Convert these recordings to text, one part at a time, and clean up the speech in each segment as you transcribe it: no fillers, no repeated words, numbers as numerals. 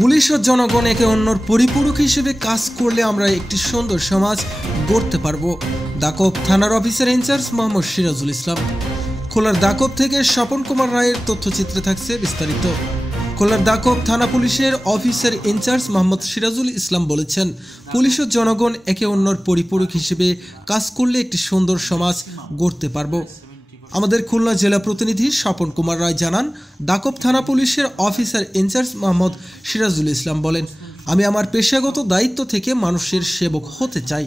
Police ও জনগণ একে অন্যর পরিপূরক হিসেবে কাজ করলে আমরা একটি সুন্দর সমাজ গড়তে পারবো। দাকোপ থানার অফিসার ইনচার্জ মোহাম্মদ সিরাজুল ইসলাম। খুলনার দাকোপ থেকে স্বপন কুমার রায়ের তথ্যচিত্রে থাকছে বিস্তারিত। খুলনার দাকোপ থানা পুলিশের অফিসার ইনচার্জ মোহাম্মদ সিরাজুল ইসলাম বলেছেন, পুলিশ ও জনগণ একে অন্যর পরিপূরক হিসেবে কাজ করলে একটি সুন্দর সমাজ গড়তে পারবো। আমাদের খুলনা জেলা প্রতিনিধি স্বপন কুমার রায় জানান, দাকোপ থানা পুলিশের অফিসার ইনচার্জ মোহাম্মদ সিরাজুল ইসলাম বলেন, আমি আমার পেশাগত দায়িত্ব থেকে মানুষের সেবক হতে চাই।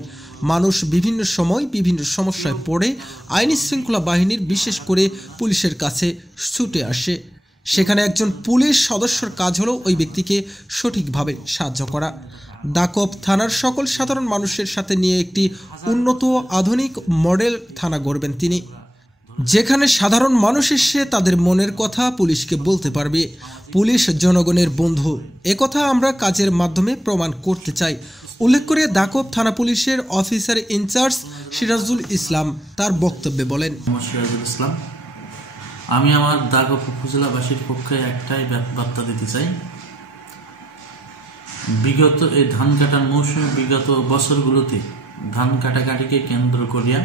মানুষ বিভিন্ন সময় বিভিন্ন সমস্যায় পড়ে আইনি শৃঙ্খলা বাহিনীর বিশেষ করে পুলিশের কাছে ছুটে আসে। সেখানে একজন পুলিশ সদস্যর কাজ হলো ওই ব্যক্তিকে সঠিকভাবে সাহায্য করা। দাকোপ থানার সকল সাধারণ মানুষের সাথে নিয়ে একটি উন্নত আধুনিক মডেল থানা গড়বেন তিনি, যেখানে সাধারণ মানুষ এসে তাদের মনের কথা পুলিশকে বলতে পারবে। পুলিশ জনগণের বন্ধু, একথা আমরা কাজের মাধ্যমে প্রমাণ করতে চাই। উল্লেখ করে দাকোপ থানা পুলিশের অফিসার ইনচার্জ সিরাজুল ইসলাম তার বক্তব্যে বলেন, সিরাজুল ইসলাম, আমি আমার দাকোপ উপজেলাবাসীর পক্ষে একটাই বার্তা দিতে চাই। বিগত এই ধান কাটার মৌসুমে বিগত বছরগুলোতে ধান কাটাকাটিকে কেন্দ্র করিয়া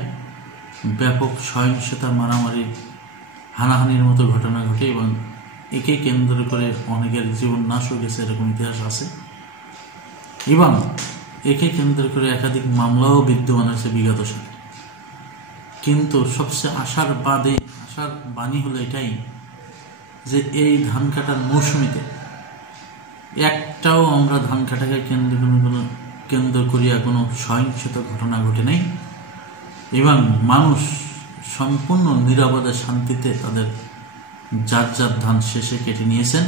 ব্যাপক সহিংসতা, মারামারি, হানাহানির মতো ঘটনা ঘটে এবং একে কেন্দ্র করে অনেকের জীবন নাশ হয়ে গেছে, এরকম ইতিহাস আছে। এবং একে কেন্দ্র করে একাধিক মামলাও বিদ্যমান আছে বিগত সালে। কিন্তু সবচেয়ে আশার বাণী হলো এটাই যে এই ধান কাটার মৌসুমিতে একটাও আমরা ধান কাটাকে কেন্দ্র করিয়া কোনো সহিংসতা ঘটনা ঘটে নাই এবং মানুষ সম্পূর্ণ নিরাপদে শান্তিতে তাদের যার যার ধান শেষে কেটে নিয়েছেন।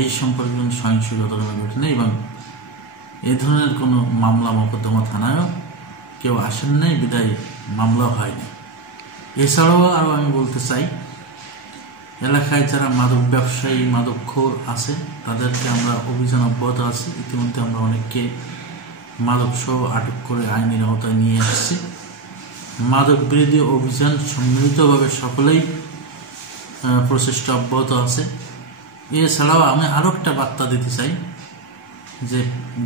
এই সম্পর্কে কোনো সহিংস ঘটনা ঘটে নেই এবং এই ধরনের কোনো মামলা মোকদ্দমা থানায়ও কেউ আসেন নাই, বিদায় মামলা হয়নি। এছাড়াও আরও আমি বলতে চাই, এলাকায় যারা মাদক ব্যবসায়ী, মাদকখোর আছে তাদেরকে আমরা অভিযান অব্যাহত আছে। ইতিমধ্যে আমরা অনেককে মাদকসহ আটক করে আইনের আওতায় নিয়ে আসছি। মাদক বিরোধী অভিযান সম্মিলিতভাবে সকলেই প্রচেষ্টা অব্যাহত আছে। এছাড়াও আমি আরও একটা বার্তা দিতে চাই যে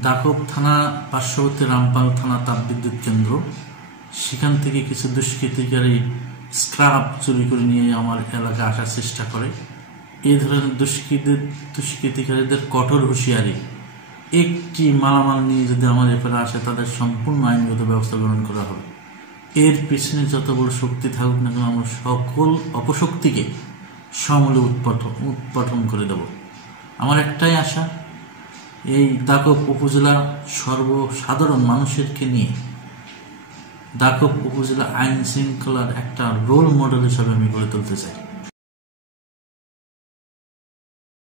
দাকোপ থানা পার্শ্ববর্তী রামপাল থানা তাপবিদ্যুৎ কেন্দ্র, সেখান থেকে কিছু দুষ্কৃতিকারী স্ক্রাব চুরি করে নিয়ে আমার এলাকায় আসার চেষ্টা করে। এই ধরনের দুষ্কৃতিকারীদের কঠোর হুঁশিয়ারি, একটি মালামাল নিয়ে যদি আমার এপারে আসে তাদের সম্পূর্ণ আইনগত ব্যবস্থা গ্রহণ করা হবে। এর পিছনে যত বড় শক্তি থাকুক না কেন, আমরা সকল অপশক্তিকে সমূলে উৎপাটন করে দেব। আমার একটাই আশা, এই দাকোপ উপজেলা সর্বসাধারণ মানুষেরকে নিয়ে দাকোপ উপজেলা আইন শৃঙ্খলার একটা রোল মডেল হিসাবে আমি গড়ে তুলতে চাই।